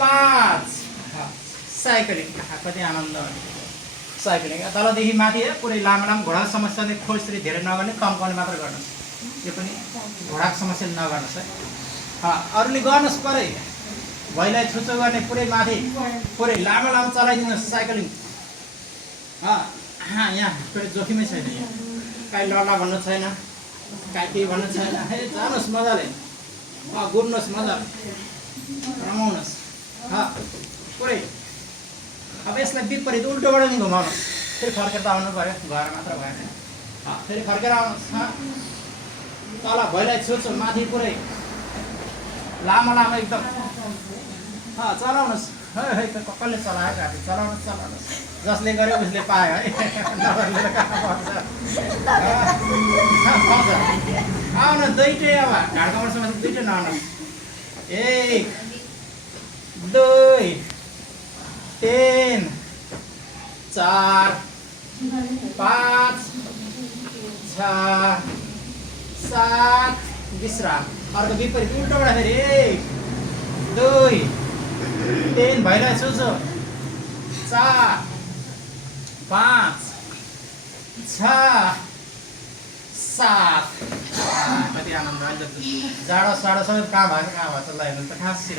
5 cycling कति आनन्द cycling तलदेखि माथि पुरै लामो लामो घोडाको समस्याले खोजरी धेरै नगर्ने कम गर्ने मात्र गर्नुहोस् यो पनि घोडाको समस्याले नगर्नुहोस् है अरूले गर्नुहोस् परै भैलाई छुचो गर्ने पुरै माथि पुरै लामो लामो चलाइदिनुहोस् साइक्लिङ यहाँ पुरै जोखिमै छैन यहाँ काहीँ लड्ला भन्नु छैन काहीँ केही भन्नु छैन हे जानुहोस् मजाले गुड्नुहोस् मजाले रमाउनुहोस् पुरै अब यसलाई विपरीत उल्टोबाट नि घुमाउनुहोस् फेरि फर्केर त आउनु पऱ्यो घर मात्र भएन फेरि फर्केर आउनुहोस् तल भैलाई छुचो माथि पुरै लामो लामो एकदम चलाउनुहोस् है कसले चलायो गाडी चलाउनुहोस् जसले गर्यो उसले पायो है नगर्ने त कहाँ पर्छ आउन दुइटै अब ढाड कमर समस्या दुइटै नआउनुहोस् 1 2 3 4 5 6 7 विश्राम अर्को विपरीत उल्टोबाट फेरि 1 2 3 भइरहेको छु 4 5 6 7 कति आनन्द अहिले जाडो साडो सबै कहाँ भएछ ल हेर्नु त कहाँ